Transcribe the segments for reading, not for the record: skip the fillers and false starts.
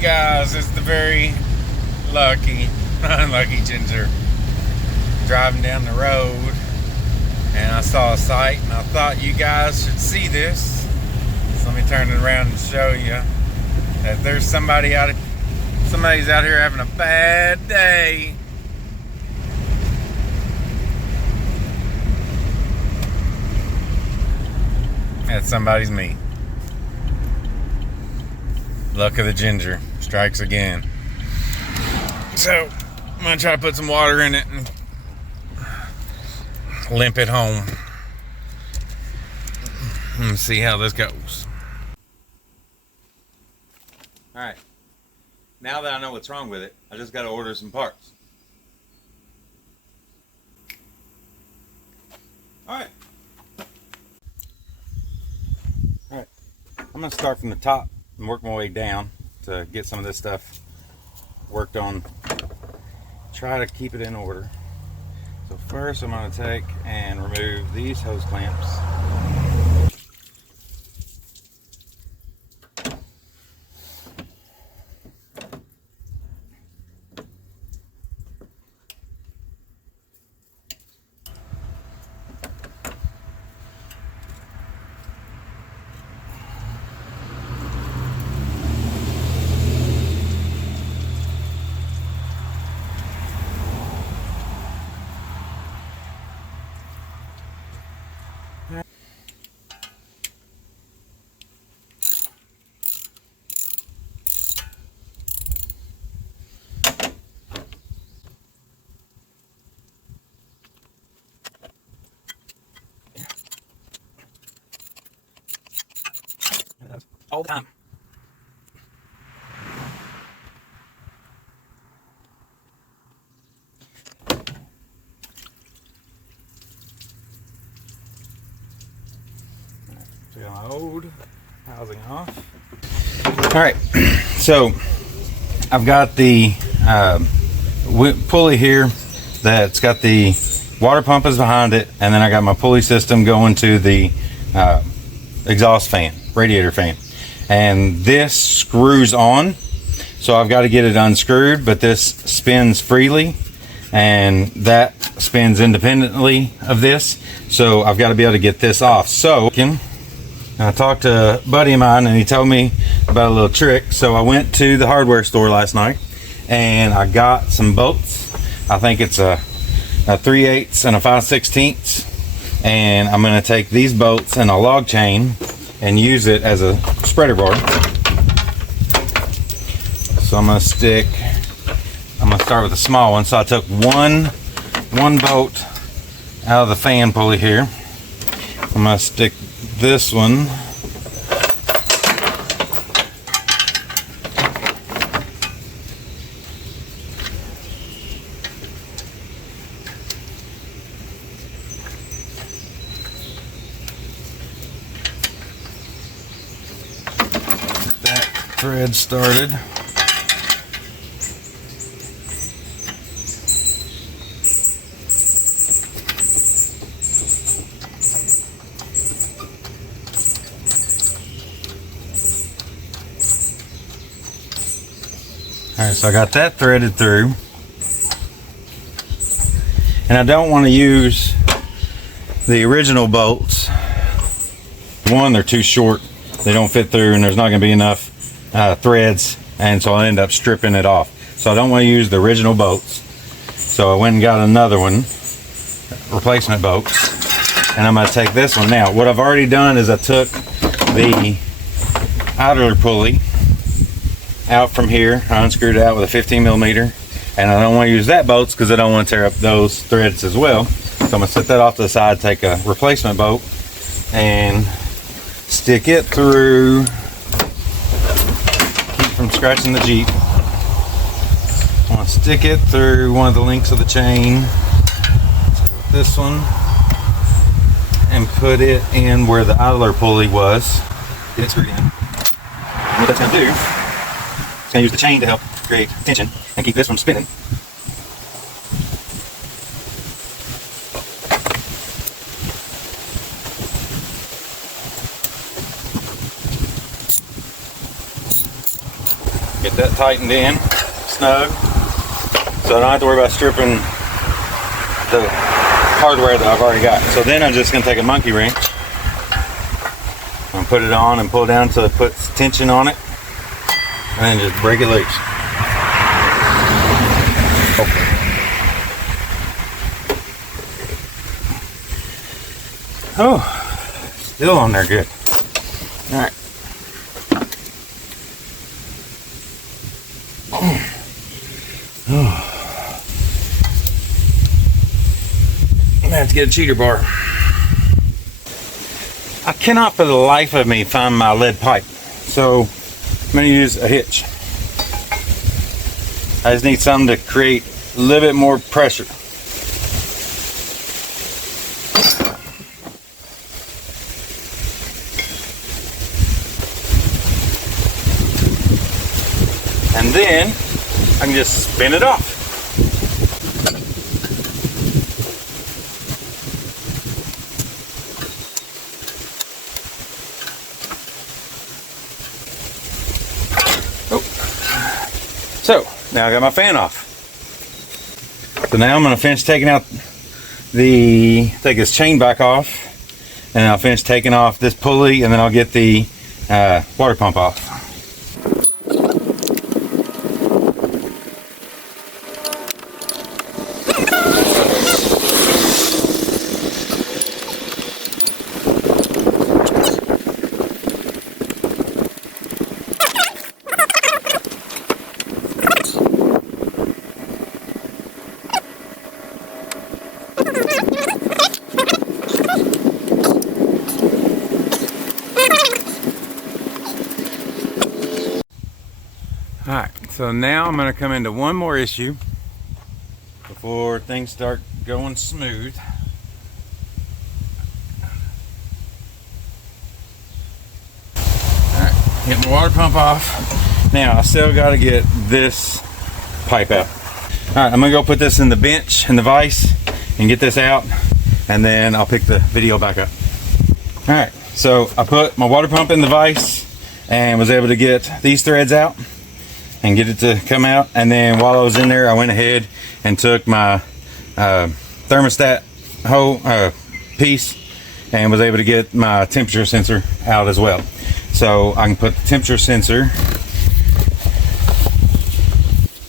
guys, it's the very unlucky Ginger driving down the road, and I saw a sight and I thought you guys should see this. So let me turn it around and show you that there's somebody's out here having a bad day. That somebody's me. Luck of the Ginger strikes again. So I'm gonna try to put some water in it and limp it home. Let's see how this goes. Alright, now that I know what's wrong with it, I just gotta order some parts. Alright, I'm gonna start from the top and work my way down to get some of this stuff worked on. Try to keep it in order. So first I'm going to take and remove these hose clamps. All the time. Take my old housing off. All right, so I've got the pulley here that's got the water pump is behind it, and then I got my pulley system going to the exhaust fan, radiator fan. And this screws on, so I've got to get it unscrewed, but this spins freely and that spins independently of this, so I've got to be able to get this off. So I talked to a buddy of mine and he told me about a little trick. So I went to the hardware store last night and I got some bolts. I think it's a 3/8 and a 5/16, and I'm going to take these bolts and a log chain and use it as a spreader bar. So I'm gonna start with a small one. So I took one bolt out of the fan pulley here. I'm gonna stick this one thread started. Alright, so I got that threaded through. And I don't want to use the original bolts. One, they're too short. They don't fit through and there's not going to be enough threads, and so I end up stripping it off. So I don't want to use the original bolts, so I went and got another one, replacement bolt, and I'm going to take this one. Now what I've already done is I took the idler pulley out from here. I unscrewed it out with a 15mm, and I don't want to use that bolts because I don't want to tear up those threads as well. So I'm going to set that off to the side, take a replacement bolt and stick it through, from scratching the Jeep. I'm going to stick it through one of the links of the chain, this one, and put it in where the idler pulley was. Get it screwed in. And what that's going to do, it's going to use the chain to help create tension and keep this from spinning. Get that tightened in, snug, so I don't have to worry about stripping the hardware that I've already got. So then I'm just going to take a monkey wrench and put it on and pull down until it puts tension on it, and then just break it loose. Oh, still on there good. All right. Oh. I'm gonna have to get a cheater bar. I cannot for the life of me find my lead pipe, so I'm gonna use a hitch. I just need something to create a little bit more pressure. And then I can just spin it off. Oh. So now I got my fan off. So now I'm going to finish taking out take this chain back off, and I'll finish taking off this pulley, and then I'll get the water pump off. Alright, so now I'm going to come into one more issue before things start going smooth. Alright, get my water pump off. Now I still got to get this pipe out. Alright, I'm going to go put this in the bench, in the vise, and get this out, and then I'll pick the video back up. Alright, so I put my water pump in the vise and was able to get these threads out and get it to come out, and then while I was in there I went ahead and took my thermostat piece and was able to get my temperature sensor out as well. So I can put the temperature sensor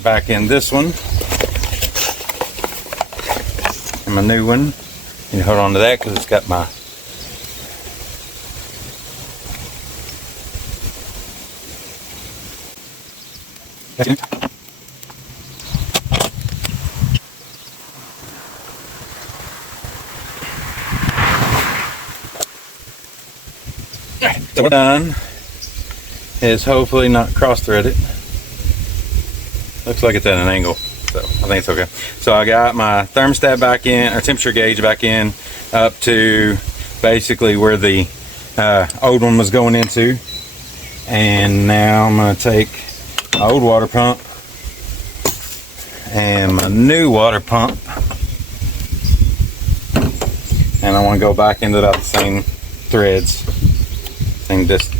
back in this one, and my new one. You hold on to that because it's got my so we're done. Is hopefully not cross-threaded. Looks like it's at an angle, so I think it's okay. So I got my thermostat back in, or temperature gauge back in, up to basically where the old one was going into. And now I'm going to take my old water pump and my new water pump, and I want to go back into about the same threads, same distance.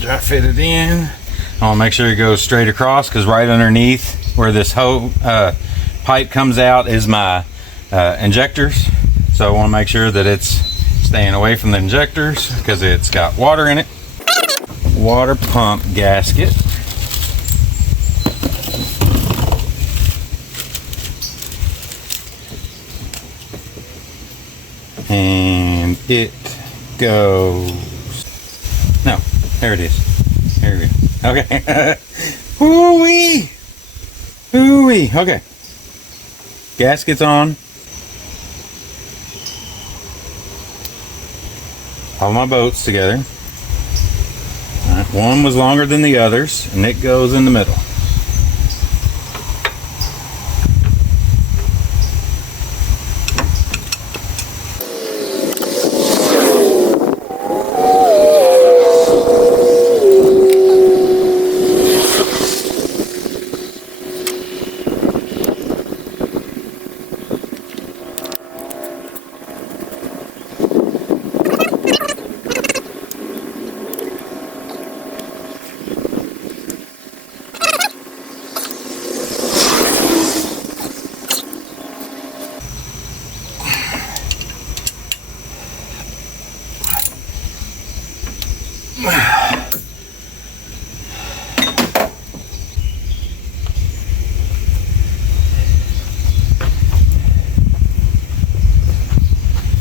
Dry fit it in. I want to make sure it goes straight across, because right underneath where this pipe comes out is my injectors. So I want to make sure that it's staying away from the injectors because it's got water in it. Water pump gasket. And it goes. No, there it is. There we go. Okay. Hoo-wee! Hoo-wee! Okay. Gasket's on. All my bolts together. All right, one was longer than the others, and it goes in the middle.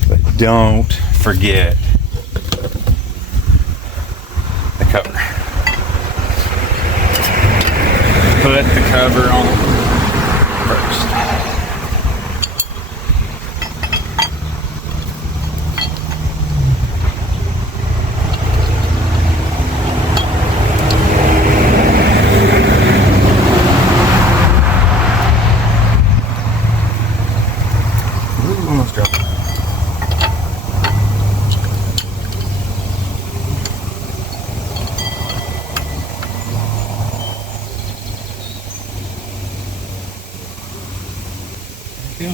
But don't forget the cover. Put the cover on first. Ooh, almost dropped. Go.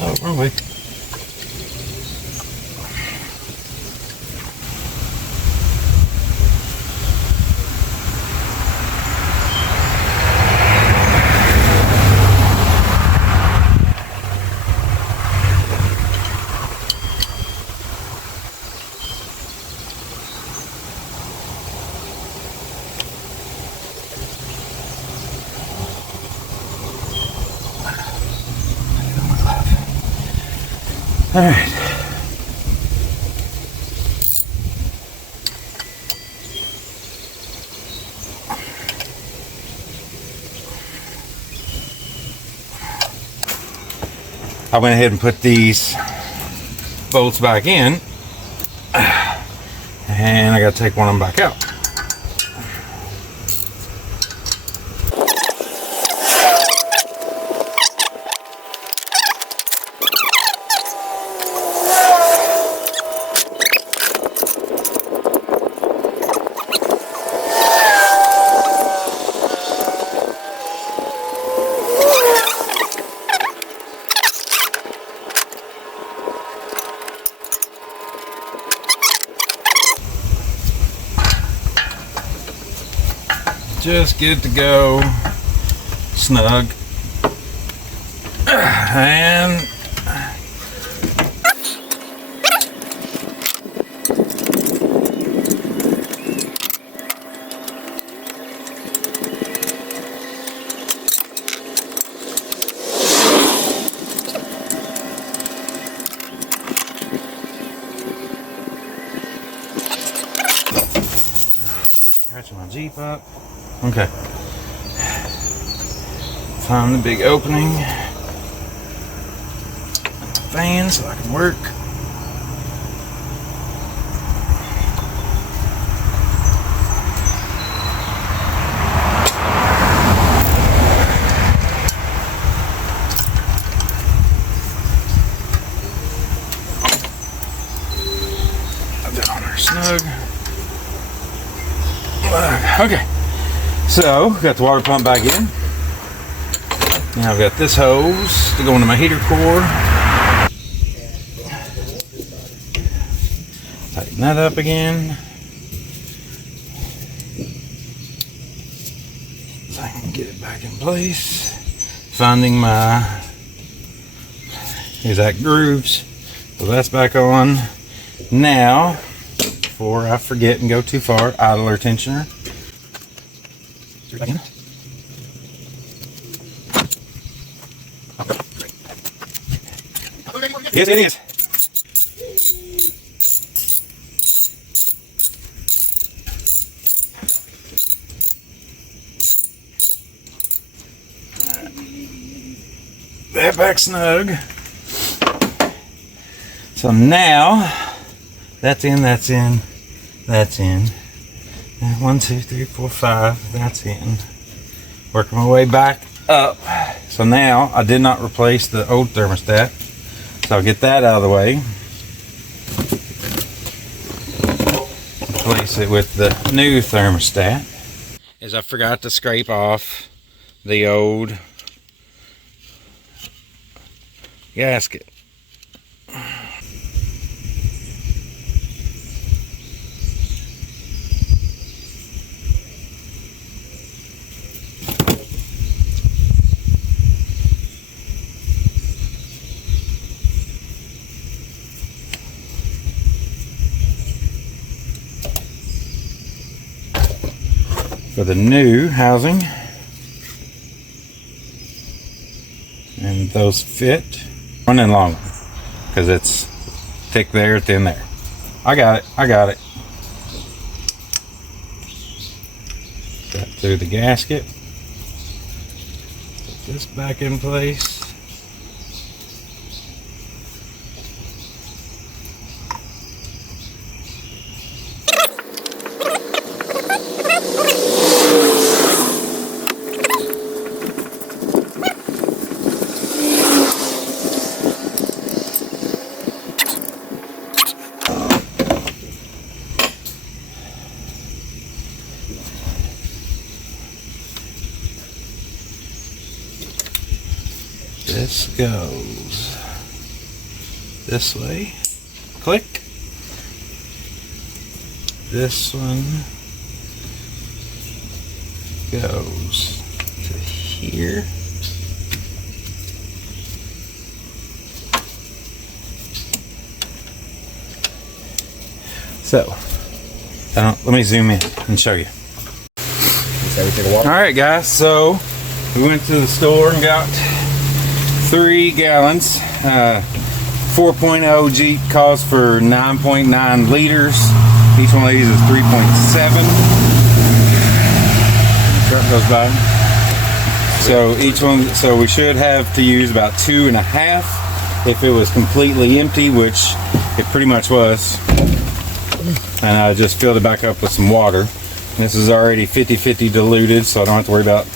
Oh, wrong way. All right. I went ahead and put these bolts back in, and I got to take one of them back out. Just good to go, snug, and catching my Jeep up. Okay. Find the big opening. Fan so I can work. Put that on there snug. Okay. So, got the water pump back in. Now I've got this hose to go into my heater core. Tighten that up again. So I can get it back in place. Finding my exact grooves. So that's back on. Now, before I forget and go too far, idler tensioner. Back in. Yes, it is. That back snug. So now that's in, that's in, that's in. 1, 2, 3, 4, 5. That's in. Working my way back up. So now I did not replace the old thermostat. So I'll get that out of the way. Replace it with the new thermostat. As I forgot to scrape off the old gasket. for the new housing. And those fit. One and long one, because it's thick there, thin there. I got it. That through the gasket. Put this back in place. This goes this way. Click. This one goes to here. So, let me zoom in and show you. All right, guys. So we went to the store and got 3 gallons. 4.0 Jeep calls for 9.9 liters. Each one of these is 3.7. Truck goes by. So each one, so we should have to use about 2.5 if it was completely empty, which it pretty much was. And I just filled it back up with some water. This is already 50-50 diluted, so I don't have to worry about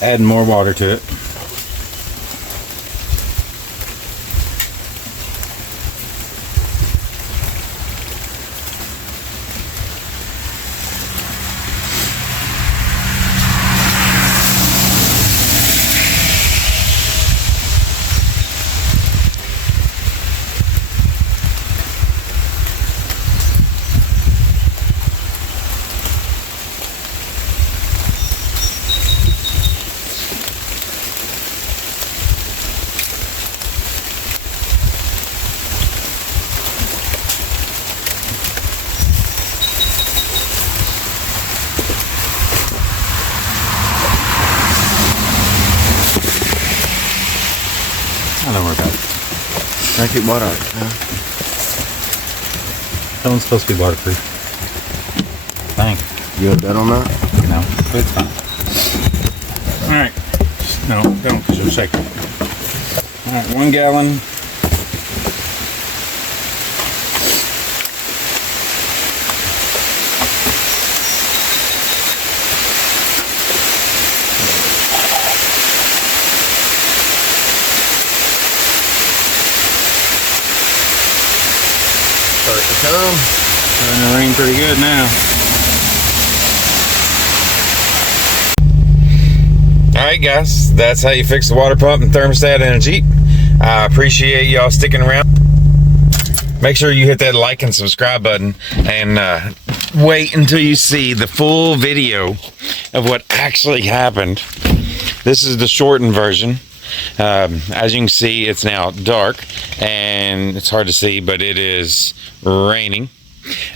adding more water to it. Don't worry about it. I keep water. That one's supposed to be waterproof. Thank you. You bet on that? No, it's fine. Alright. No, don't, because you'll shake it. Alright, 1 gallon. Start to come. Starting to rain pretty good now. Alright guys, that's how you fix the water pump and thermostat in a Jeep. I appreciate y'all sticking around. Make sure you hit that like and subscribe button and wait until you see the full video of what actually happened. This is the shortened version. As you can see, it's now dark and it's hard to see, but it is raining.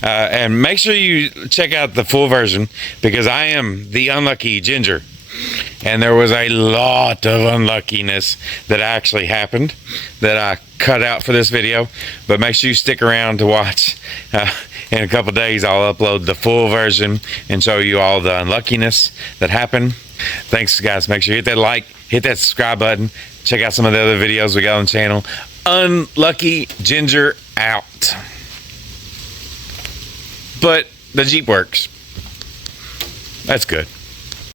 And make sure you check out the full version, because I am the unlucky Ginger, and there was a lot of unluckiness that actually happened that I cut out for this video. But make sure you stick around to watch. In a couple days I'll upload the full version and show you all the unluckiness that happened. Thanks guys. Make sure you hit that like, hit that subscribe button, check out some of the other videos we got on the channel. Unlucky Ginger out. But the Jeep works. That's good.